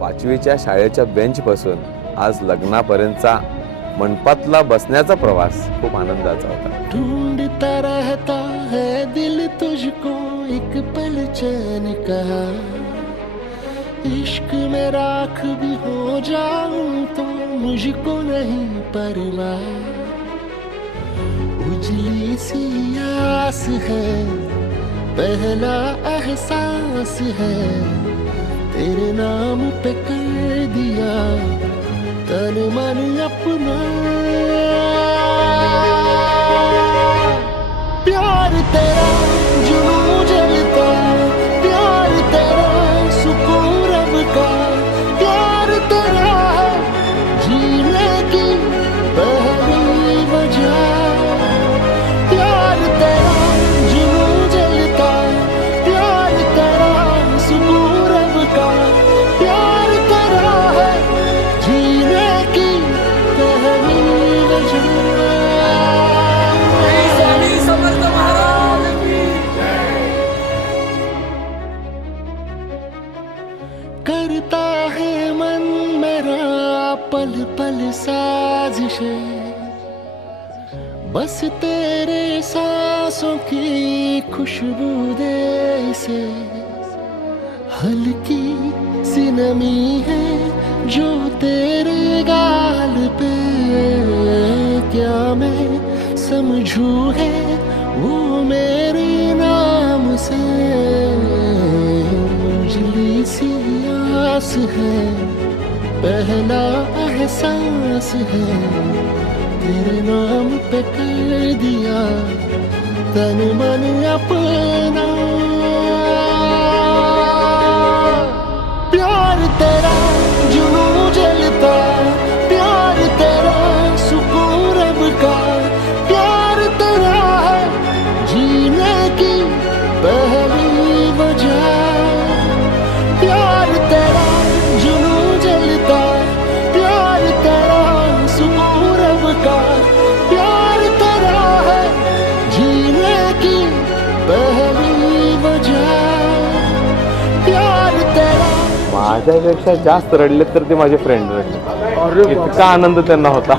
5वीच्या शाळेच्या बेंचपासून आज लग्नापर्यंतचा मंडपातला बसण्याचा प्रवास खूप आनंदाचा होता. ढूंढता रहता है दिल तुझको एक पल चैन का, इश्क में राख भी हो जाऊं तो मुझको नहीं परवाह, उजली सी आस है पहला एहसास है, तेरे नाम पे कर दिया तन मन अपना, प्यार तेरा जुनून जलता, प्यार तेरा सुकून रब का, प्यार तेरा है जीने की पहली वजह, प्यार तेरा जुनून जलता, प्यार तेरा सुकून रब का, प्यार तेरा है जीने की पहली वजह। करता है मन मेरा पल पल साजिशें, बस तेरे सांसों की खुशबू दे इसे, हल्की सी नमी है जो तेरे गाल पे, क्या मैं समझू है वो मेरे नाम से, उजली सी आस है पहला एहसास है, तेरे नाम पे कर दिया तन मन अपना, प्यार तेरा जुनून जलता, प्यार तेरा सुकून रब का, प्यार तेरा है जीने की पहली वजह, प्यार तेरा जुनून जलता, प्यार तेरा सुकून रब का, प्यार तेरा है जीने की पहली वजह, प्यार तेरा। माझ्यापेक्षा जास्त रडले तर ते माझे फ्रेंड रडले, इतका आनंद त्यांना होता.